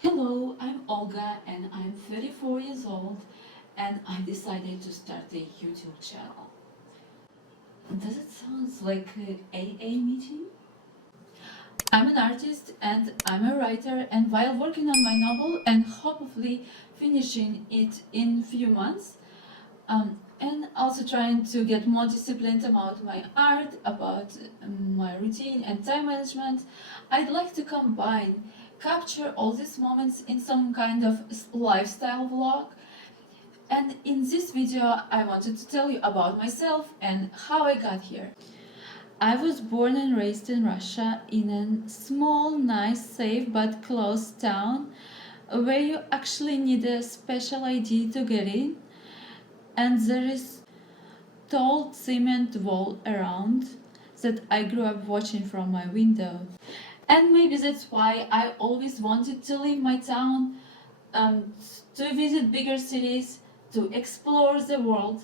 Hello, I'm Olga and I'm 34 years old and I decided to start a YouTube channel. Does it sound like an AA meeting? I'm an artist and I'm a writer, and while working on my novel and hopefully finishing it in few months, and also trying to get more disciplined about my art, about my routine and time management, I'd like to capture all these moments in some kind of lifestyle vlog. And in this video, I wanted to tell you about myself and how I got here. I was born and raised in Russia in a small, nice, safe but closed town where you actually need a special ID to get in, and there is tall cement wall around that I grew up watching from my window. And maybe that's why I always wanted to leave my town, um, to visit bigger cities, to explore the world,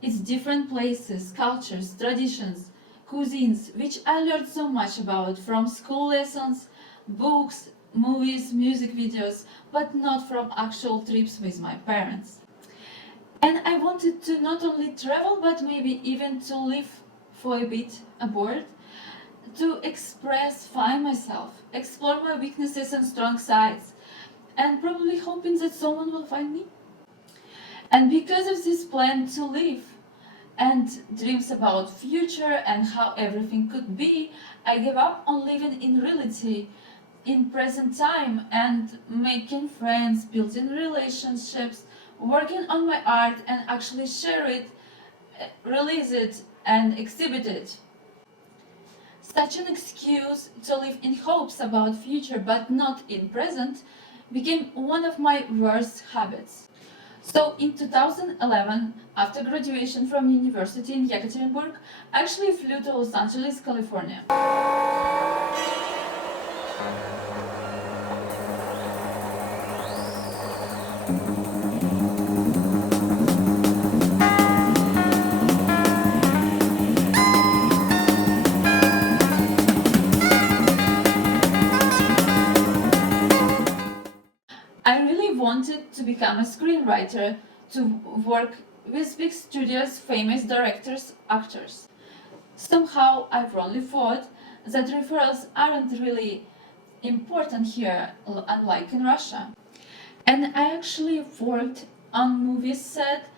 its different places, cultures, traditions, cuisines, which I learned so much about from school lessons, books, movies, music videos, but not from actual trips with my parents. And I wanted to not only travel, but maybe even to live for a bit abroad, to express, find myself, explore my weaknesses and strong sides, and probably hoping that someone will find me. And because of this plan to live and dreams about future and how everything could be, I gave up on living in reality, in present time, and making friends, building relationships, working on my art and actually share it, release it and exhibit it. Such an excuse to live in hopes about future but not in present became one of my worst habits. So in 2011, after graduation from university in Yekaterinburg, I actually flew to Los Angeles, California. I really wanted to become a screenwriter, to work with big studios, famous directors, actors. Somehow I've wrongly thought that referrals aren't really important here, unlike in Russia. And I actually worked on movie set.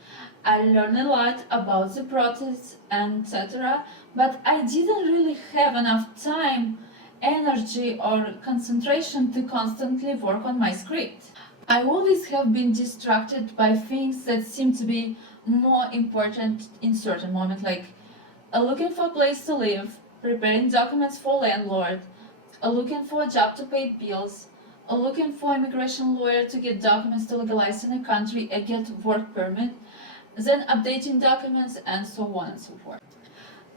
I learned a lot about the process and etc. But I didn't really have enough time, energy, or concentration to constantly work on my script. I always have been distracted by things that seem to be more important in certain moments, like looking for a place to live, preparing documents for landlord, looking for a job to pay bills, looking for immigration lawyer to get documents to legalize in a country and get work permit, then updating documents, and so on and so forth.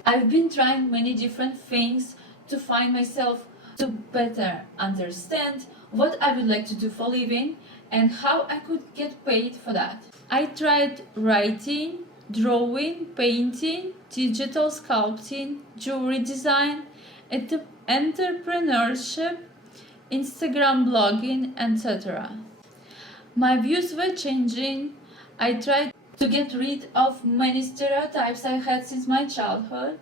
I've been trying many different things to find myself, to better understand what I would like to do for living and how I could get paid for that. I tried writing, drawing, painting, digital sculpting, jewelry design, entrepreneurship, Instagram blogging, etc. My views were changing. I tried to get rid of many stereotypes I had since my childhood.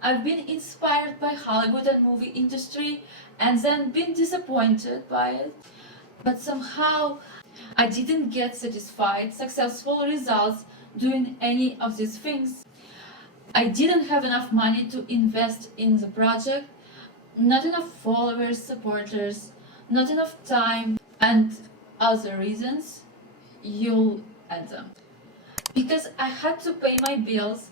I've been inspired by Hollywood and movie industry and then been disappointed by it. But somehow I didn't get satisfied, successful results doing any of these things. I didn't have enough money to invest in the project, not enough followers, supporters, not enough time, and other reasons. You'll add them. Because I had to pay my bills,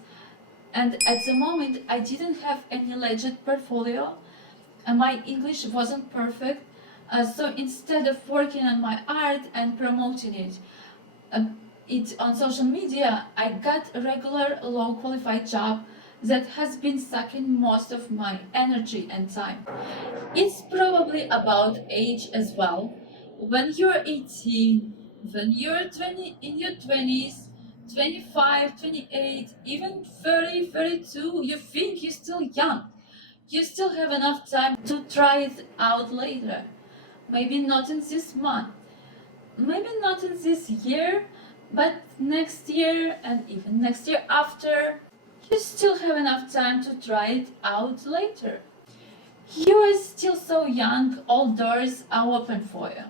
and at the moment I didn't have any legit portfolio, and my English wasn't perfect. So instead of working on my art and promoting it on social media, I got a regular low qualified job that has been sucking most of my energy and time. It's probably about age as well. When you're 18, when you're 20, in your 20s, 25, 28, even 30, 32, you think you're still young. You still have enough time to try it out later. maybe not in this month, maybe not in this year, but next year and even next year after. You still have enough time to try it out later. You are still so young, all doors are open for you.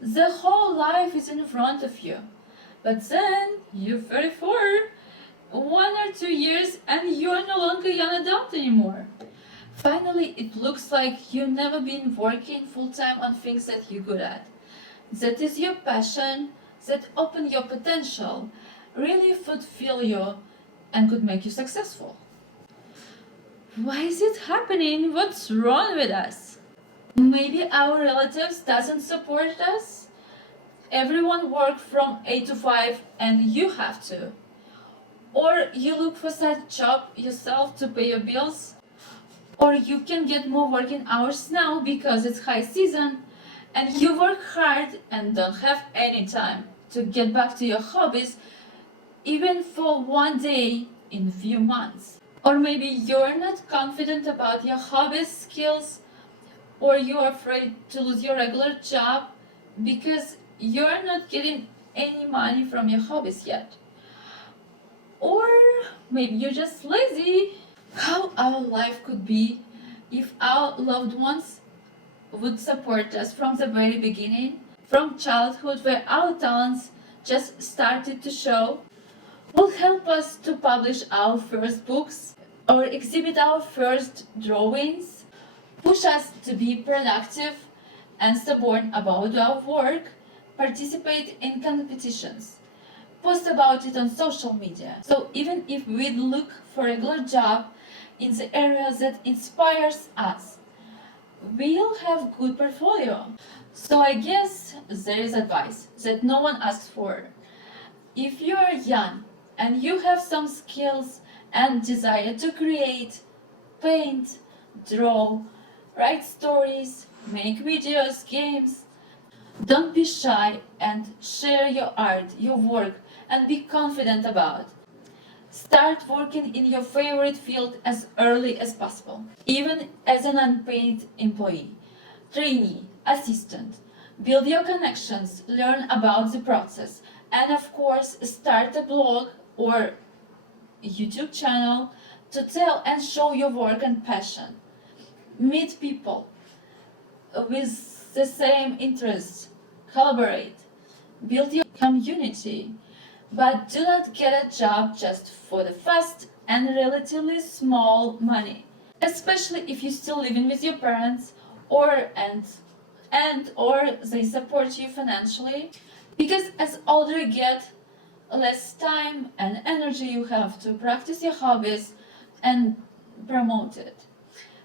The whole life is in front of you. But then you're 34, 1 or 2 years, and you're no longer a young adult anymore. Finally, it looks like you've never been working full time on things that you're good at. That is your passion, that open your potential, really fulfill you, and could make you successful. Why is it happening? What's wrong with us? Maybe our relatives doesn't support us? Everyone work from 8 to 5 and you have to. Or you look for such job yourself to pay your bills. Or you can get more working hours now because it's high season and you work hard and don't have any time to get back to your hobbies even for one day in a few months. Or maybe you're not confident about your hobby skills, or you're afraid to lose your regular job because you're not getting any money from your hobbies yet. Or maybe you're just lazy. How our life could be if our loved ones would support us from the very beginning, from childhood where our talents just started to show, will help us to publish our first books or exhibit our first drawings, push us to be productive and stubborn about our work, participate in competitions, post about it on social media. So even if we look for a regular job in the areas that inspires us, we'll have good portfolio. So I guess there is advice that no one asks for. If you are young and you have some skills and desire to create, paint, draw, write stories, make videos, games, don't be shy and share your art, your work, and be confident about it. Start working in your favorite field as early as possible, even as an unpaid employee, trainee, assistant. Build your connections, learn about the process, and of course, start a blog or YouTube channel to tell and show your work and passion. Meet people with the same interests, collaborate, build your community, but do not get a job just for the fast and relatively small money, especially if you're still living with your parents or they support you financially, because as older you get, less time and energy you have to practice your hobbies and promote it.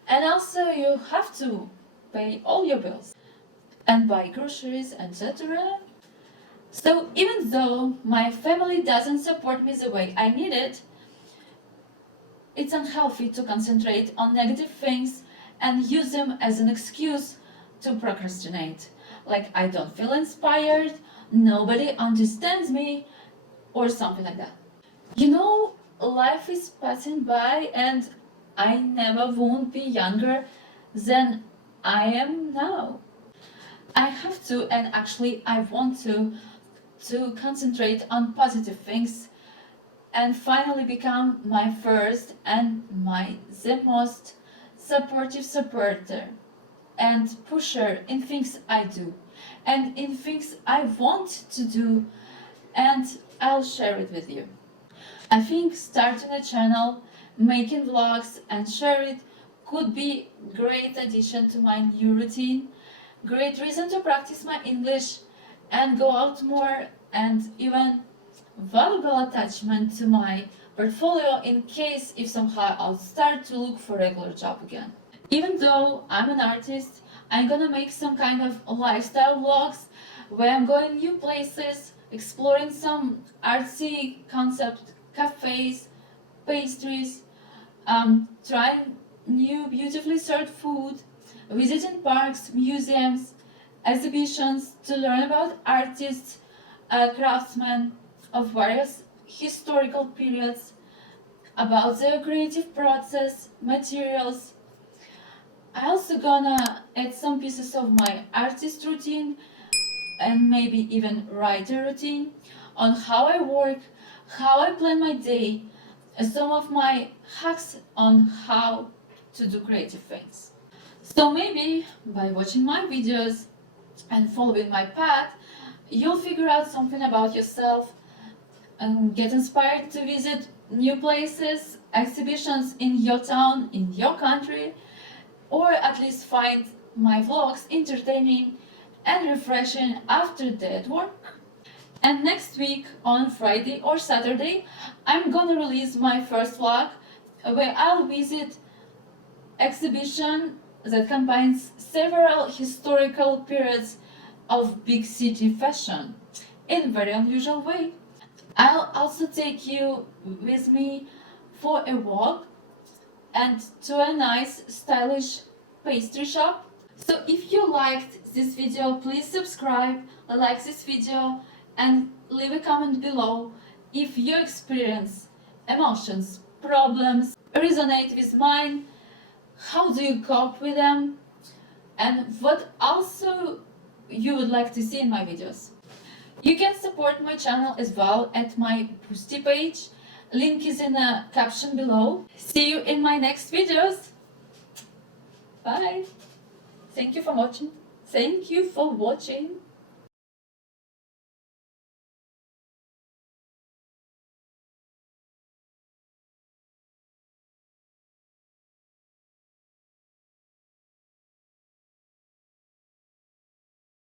And also you have to pay all your bills and buy groceries, etc. So even though my family doesn't support me the way I need it, it's unhealthy to concentrate on negative things and use them as an excuse to procrastinate. Like, I don't feel inspired, nobody understands me, or something like that. You know, life is passing by and I never won't be younger than I am now. I have to, and actually I want to concentrate on positive things and finally become my first and the most supportive supporter and pusher in things I do and in things I want to do, and I'll share it with you. I think starting a channel, making vlogs and share it could be great addition to my new routine, great reason to practice my English and go out more, and even valuable attachment to my portfolio in case if somehow I'll start to look for a regular job again. Even though I'm an artist, I'm gonna make some kind of lifestyle vlogs where I'm going new places, exploring some artsy concept cafes, pastries, trying new beautifully served food, visiting parks, museums, exhibitions to learn about artists, craftsmen of various historical periods, about their creative process, materials. I also gonna add some pieces of my artist routine and maybe even writer routine on how I work, how I plan my day, and some of my hacks on how to do creative things. So maybe by watching my videos and following my path, you'll figure out something about yourself and get inspired to visit new places, exhibitions in your town, in your country, or at least find my vlogs entertaining and refreshing after that work. And next week on Friday or Saturday, I'm gonna release my first vlog where I'll visit exhibition that combines several historical periods of big city fashion in a very unusual way. I'll also take you with me for a walk and to a nice stylish pastry shop. So if you liked this video, please subscribe, like this video and leave a comment below if your experience, emotions, problems resonate with mine, how do you cope with them, and what also you would like to see in my videos. You can support my channel as well at my Boosty page. Link is in the caption below. See you in my next videos. Bye. Thank you for watching.